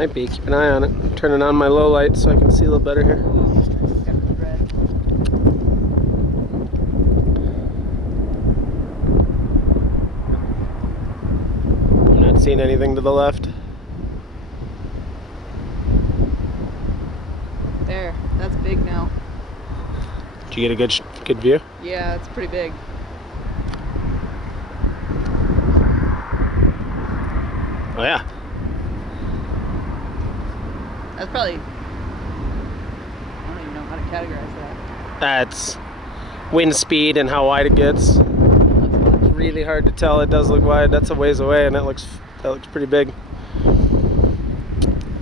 Might be. Keep an eye on it. I'm turning on my low light so I can see a little better here. I'm not seeing anything to the left. There, that's big now. Did you get a good view? Yeah, it's pretty big. Oh yeah. That's probably, I don't even know how to categorize that. That's wind speed and how wide it gets. It's really hard to tell. It does look wide. That's a ways away, and that looks pretty big.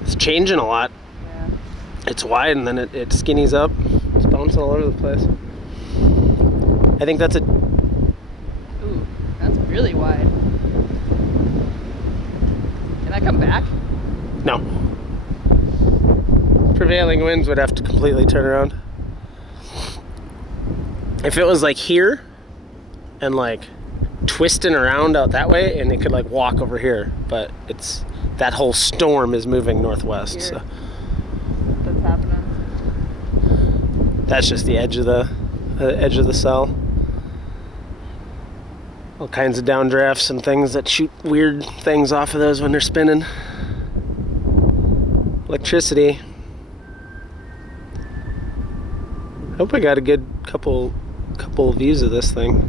It's changing a lot. Yeah. It's wide, and then it skinnies up. It's bouncing all over the place. I think that's a... Ooh, that's really wide. Can I come back? No. Prevailing winds would have to completely turn around. If it was like here and like twisting around out that way, and it could like walk over here, but it's that whole storm is moving northwest. Here. So That's happening. that's just the edge of the cell. All kinds of downdrafts and things that shoot weird things off of those when they're spinning. Electricity. I hope I got a good couple views of this thing.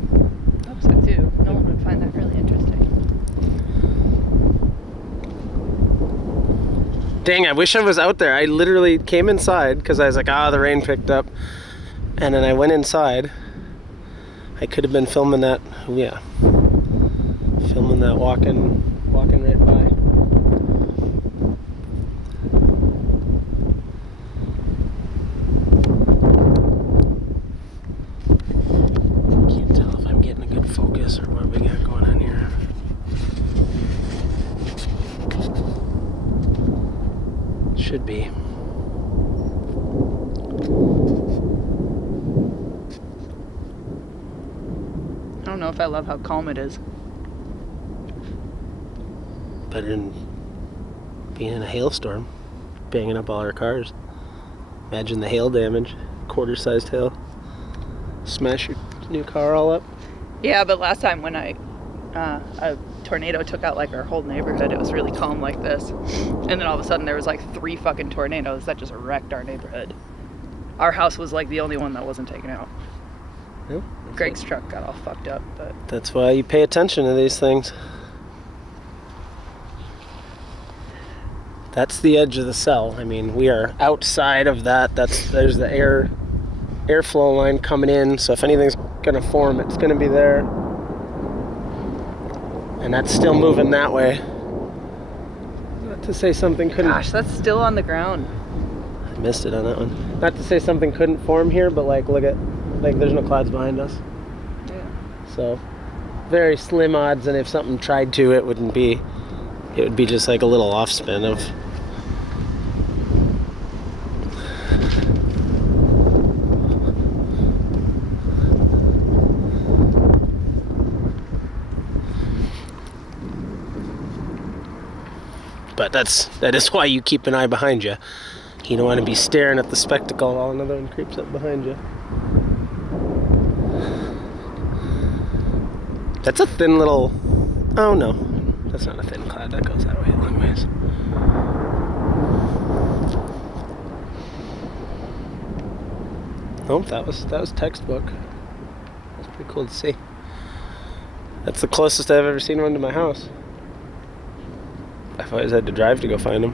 I hope so too. No one would find that really interesting. Dang, I wish I was out there. I literally came inside because I was like, the rain picked up. And then I went inside. I could have been filming that. Oh, yeah. Filming that walking right by. Can't tell if I'm getting a good focus or what we got going on here. Should be. I don't know if I love how calm it is. Better than being in a hailstorm, banging up all our cars. Imagine the hail damage, quarter-sized hail. Smash your new car all up. Yeah, but last time when a tornado took out like our whole neighborhood, it was really calm like this. And then all of a sudden there was like 3 fucking tornadoes that just wrecked our neighborhood. Our house was like the only one that wasn't taken out. Yep. Greg's truck got all fucked up, but That's why you pay attention to these things. That's the edge of the cell. I mean, we are outside of that. There's the airflow line coming in. So if anything's gonna form, it's gonna be there. And that's still moving that way. Not to say something couldn't... gosh, that's still on the ground. I missed it on that one. Not to say something couldn't form here, but like, look at, like, there's no clouds behind us. Yeah. So, very slim odds, and if something tried to, it would be just like a little off spin of... But that is why you keep an eye behind you. You don't want to be staring at the spectacle while another one creeps up behind you. That's a thin little... Oh no, that's not a thin cloud. That goes that way a long ways. Oh, that was textbook. That's pretty cool to see. That's the closest I've ever seen one to my house. I've always had to drive to go find them.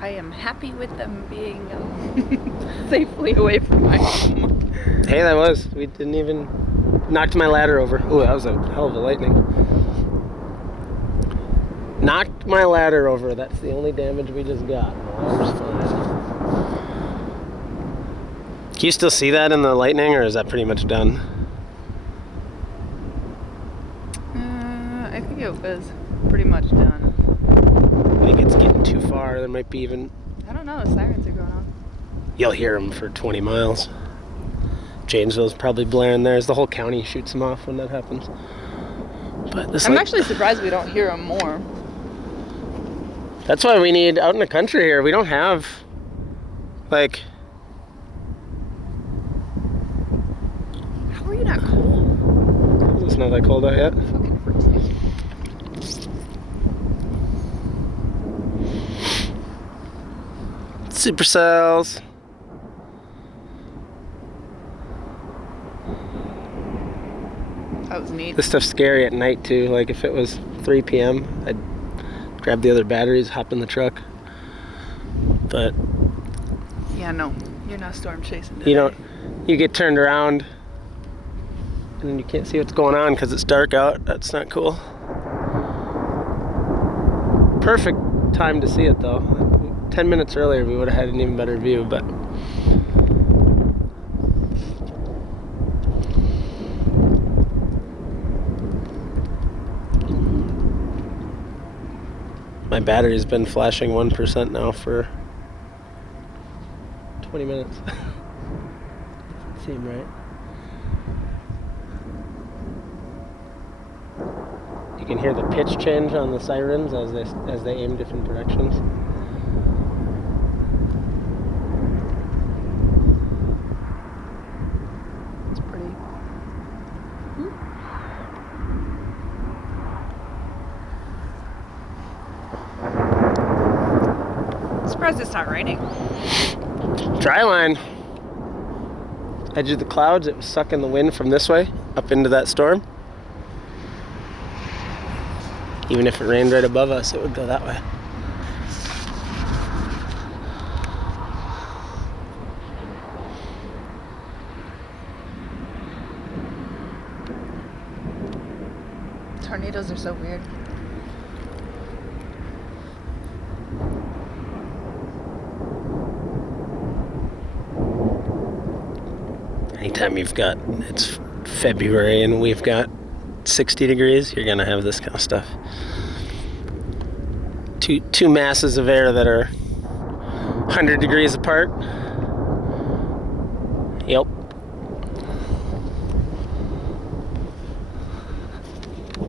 I am happy with them being safely away from my home. Hey, we didn't even... Knocked my ladder over. Ooh, that was a hell of a lightning. Knocked my ladder over. That's the only damage we just got. The ladder's fine. Can you still see that in the lightning, or is that pretty much done? I think it was pretty much done. I think it's getting too far. There might be even... I don't know, the sirens are going on. You'll hear them for 20 miles. Janesville's probably blaring theirs. The whole county shoots them off when that happens. But this I'm actually surprised we don't hear them more. That's why we need out in the country here. We don't have like. How are you not cold? It's not that cold out yet. Fucking freezing. Supercells. That was neat. This stuff's scary at night too. Like if it was 3 p.m., I'd grab the other batteries, hop in the truck. But Yeah, no, you're not storm chasing today. you don't. You get turned around, and then you can't see what's going on because it's dark out. That's not cool. Perfect time to see it though. 10 minutes earlier, we would have had an even better view, but. My battery's been flashing 1% now for 20 minutes. Doesn't seem right. You can hear the pitch change on the sirens as they aim different directions. It's pretty. Surprised it's not raining. Dry line. Edge of the clouds, it was sucking the wind from this way up into that storm. Even if it rained right above us, it would go that way. Tornadoes are so weird. Anytime it's February and we've got 60 degrees, you're gonna have this kind of stuff. Two masses of air that are 100 degrees apart. Yep.